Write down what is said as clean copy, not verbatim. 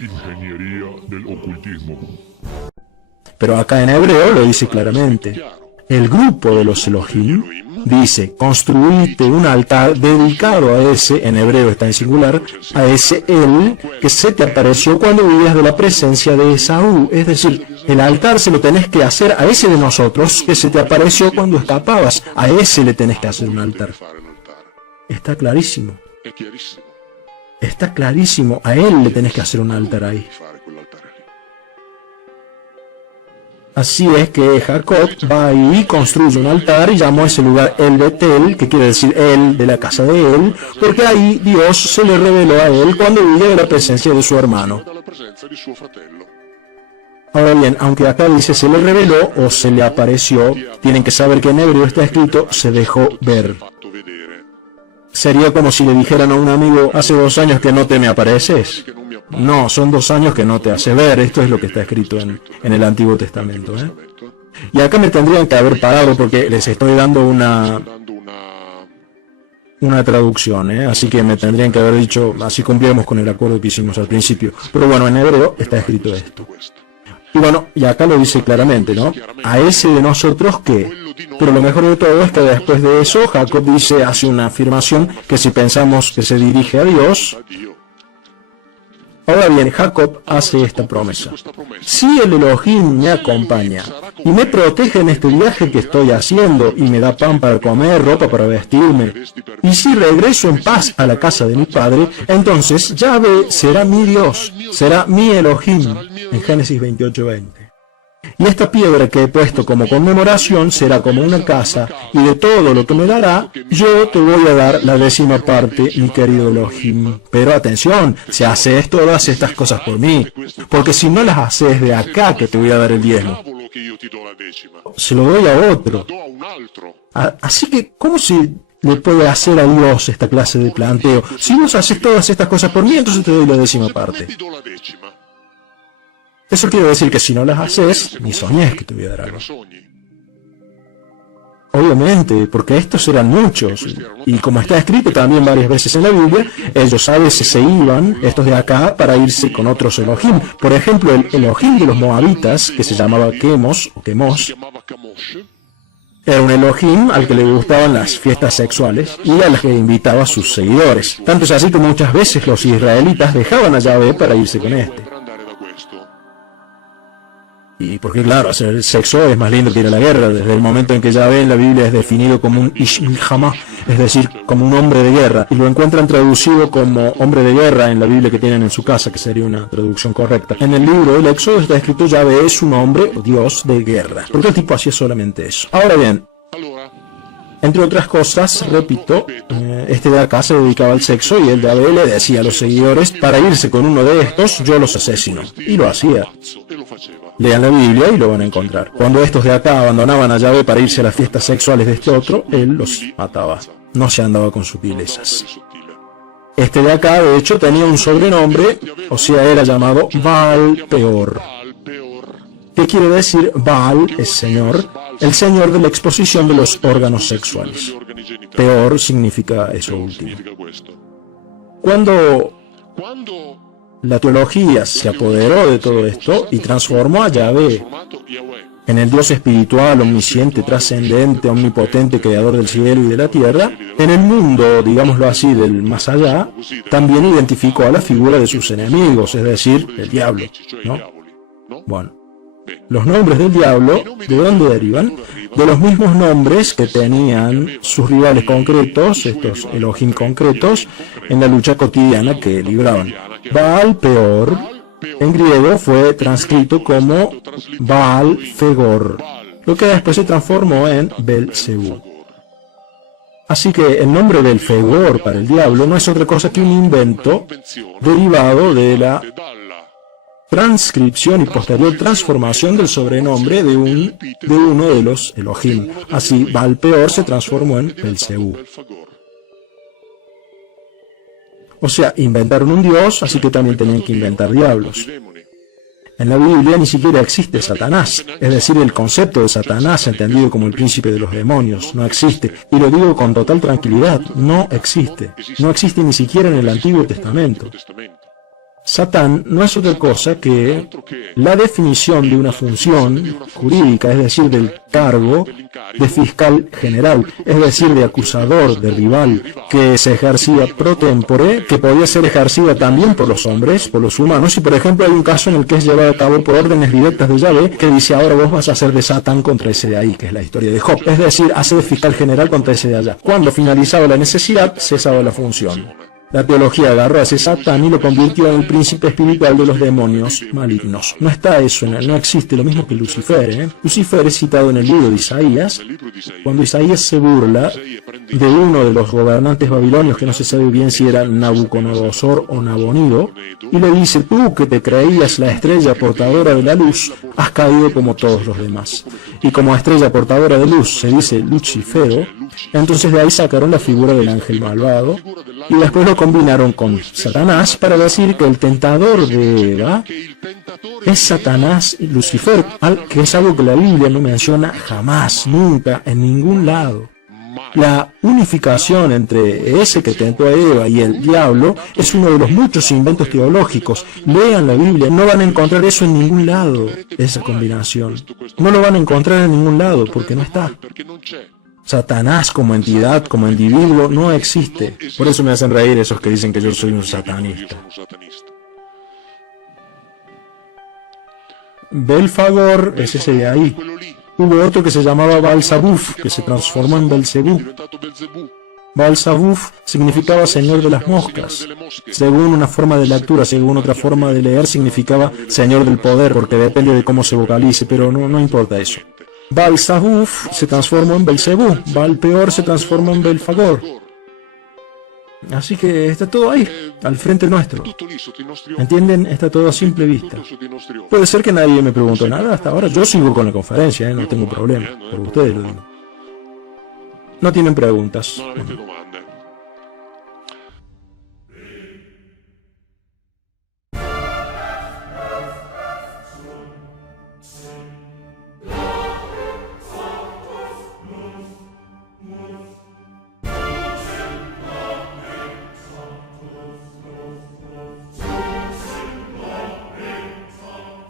Ingeniería del ocultismo. Pero acá en hebreo lo dice claramente. El grupo de los Elohim dice, construite un altar dedicado a ese, en hebreo está en singular, a ese él que se te apareció cuando vivías de la presencia de Esaú. Es decir, el altar se lo tenés que hacer a ese de nosotros que se te apareció cuando escapabas. A ese le tenés que hacer un altar. Está clarísimo. Está clarísimo. A él le tenés que hacer un altar ahí. Así es que Jacob va ahí, construye un altar y llamó a ese lugar El Betel, que quiere decir él, de la casa de él, porque ahí Dios se le reveló a él cuando vivía de la presencia de su hermano. Ahora bien, aunque acá dice se le reveló o se le apareció, tienen que saber que en hebreo está escrito se dejó ver. Sería como si le dijeran a un amigo, hace 2 años que no te me apareces. No, son 2 años que no te hace ver. Esto es lo que está escrito en el Antiguo Testamento. Y acá me tendrían que haber parado porque les estoy dando una traducción, así que me tendrían que haber dicho, así cumplimos con el acuerdo que hicimos al principio. Pero bueno, en hebreo está escrito esto. Y bueno, y acá lo dice claramente, ¿no? A ese de nosotros que. Pero lo mejor de todo es que después de eso, Jacob hace una afirmación que si pensamos que se dirige a Dios. Ahora bien, Jacob hace esta promesa. Si el Elohim me acompaña y me protege en este viaje que estoy haciendo y me da pan para comer, ropa para vestirme, y si regreso en paz a la casa de mi padre, entonces Yahvé será mi Dios, será mi Elohim, en Génesis 28:20. Y esta piedra que he puesto como conmemoración será como una casa, y de todo lo que me dará, yo te voy a dar la 10ª parte, mi querido Elohim. Pero atención, si haces todas estas cosas por mí, porque si no las haces de acá que te voy a dar el 10º, se lo doy a otro. Así que, ¿cómo se le puede hacer a Dios esta clase de planteo? Si vos haces todas estas cosas por mí, entonces te doy la 10ª parte. Eso quiere decir que si no las haces, ni soñes que te voy a dar algo. Obviamente, porque estos eran muchos, y como está escrito también varias veces en la Biblia, ellos a veces se iban, estos de acá, para irse con otros Elohim. Por ejemplo, el Elohim de los Moabitas, que se llamaba Quemos, o Quemos, era un Elohim al que le gustaban las fiestas sexuales y a las que invitaba a sus seguidores. Tanto es así que muchas veces los israelitas dejaban a Yahvé para irse con este. Y porque claro, hacer sexo es más lindo que ir a la guerra, desde el momento en que Yahvé en la Biblia es definido como un Ish Milhamah, es decir, como un hombre de guerra, y lo encuentran traducido como hombre de guerra en la Biblia que tienen en su casa, que sería una traducción correcta. En el libro del Éxodo está escrito Yahvé es un hombre o Dios de guerra, porque el tipo hacía solamente eso. Ahora bien, entre otras cosas, repito, este de acá se dedicaba al sexo y el de Yahvé le decía a los seguidores, para irse con uno de estos, yo los asesino. Y lo hacía. Lean la Biblia y lo van a encontrar. Cuando estos de acá abandonaban a Yahvé para irse a las fiestas sexuales de este otro, él los mataba. No se andaba con sutilezas. Este de acá, de hecho, tenía un sobrenombre, o sea, era llamado Baal Peor. ¿Qué quiere decir? Baal es señor, el señor de la exposición de los órganos sexuales. Peor significa eso último. Cuando la teología se apoderó de todo esto y transformó a Yahvé en el Dios espiritual, omnisciente, trascendente, omnipotente, creador del cielo y de la tierra, en el mundo, digámoslo así, del más allá, también identificó a la figura de sus enemigos, es decir, el diablo, ¿no? Bueno, los nombres del diablo, ¿de dónde derivan? De los mismos nombres que tenían sus rivales concretos, estos Elohim concretos, en la lucha cotidiana que libraban. Baal Peor, en griego, fue transcrito como Baal Fegor, lo que después se transformó en Belzebú. Así que el nombre del Fegor para el diablo no es otra cosa que un invento derivado de la transcripción y posterior transformación del sobrenombre de uno de los Elohim. Así, Baal Peor se transformó en Belzebú. O sea, inventaron un dios, así que también tenían que inventar diablos. En la Biblia ni siquiera existe Satanás, es decir, el concepto de Satanás entendido como el príncipe de los demonios, no existe. Y lo digo con total tranquilidad, no existe. No existe ni siquiera en el Antiguo Testamento. Satán no es otra cosa que la definición de una función jurídica, es decir, del cargo de fiscal general, es decir, de acusador, de rival, que se ejercía pro tempore, que podía ser ejercida también por los hombres, por los humanos, y por ejemplo hay un caso en el que es llevado a cabo por órdenes directas de Yahvé, que dice: ahora vos vas a hacer de Satán contra ese de ahí, que es la historia de Job, es decir, hace de fiscal general contra ese de allá. Cuando finalizaba la necesidad, cesaba la función. La teología agarró a ese Satán y lo convirtió en el príncipe espiritual de los demonios malignos. No está eso en él, no existe, lo mismo que Lucifer. Lucifer es citado en el libro de Isaías, cuando Isaías se burla de uno de los gobernantes babilonios, que no se sabe bien si era Nabucodonosor o Nabonido, y le dice: tú que te creías la estrella portadora de la luz, has caído como todos los demás. Y como estrella portadora de luz se dice Lucifero, entonces de ahí sacaron la figura del ángel malvado, y después lo combinaron con Satanás para decir que el tentador de Eva es Satanás y Lucifer, que es algo que la Biblia no menciona jamás, nunca, en ningún lado. La unificación entre ese que tentó a Eva y el diablo es uno de los muchos inventos teológicos. Lean la Biblia, no van a encontrar eso en ningún lado, esa combinación. No lo van a encontrar en ningún lado porque no está. Satanás como entidad, como individuo, no existe. Por eso me hacen reír esos que dicen que yo soy un satanista. Belfagor es ese de ahí. Hubo otro que se llamaba Baal-Zabuf, que se transformó en Belzebú. Baal-Zabuf significaba señor de las moscas. Según una forma de lectura, según otra forma de leer, significaba señor del poder, porque depende de cómo se vocalice, pero no importa eso. Baal-Zabuf se transformó en Belzebú, Baal-Peor se transformó en Belfagor. Así que está todo ahí, al frente nuestro. ¿Entienden? Está todo a simple vista. Puede ser que nadie me preguntó nada hasta ahora. Yo sigo con la conferencia, no tengo problema. Por ustedes lo digo. No tienen preguntas.